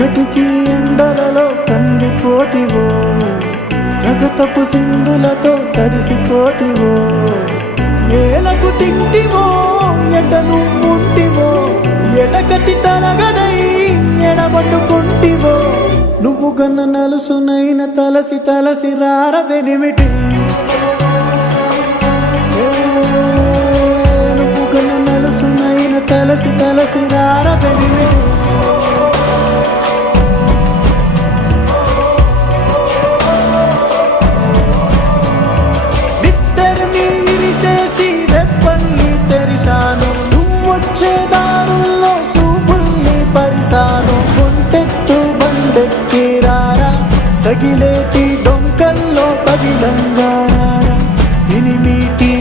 కటికి ఎండలలో కందిపోతివో, రగతపు సింధులతో తడిసిపోతివో. ఏలకు తింటివో ఎట నువ్వుంటివో, ఎటకతి తలగడై ఎడబట్టుకుంటివో. నువ్వు గన్న నలుసునైన తలసి తలసి రారబెనిమిటి, నువ్వు గన్న నలుసునైన తలసి తలసి రారబెనిమిటి. నిద్దరిని ఇరిసేసి రెప్పల్ని తెరిసాను, నువ్వొచ్చే దారుల్లో సూపుల్ని పరిసాను. ఒంటెత్తు బండెక్కి రారా, సగిలేటి డొంకల్లో పగిలంగారా, ఇనిమీటి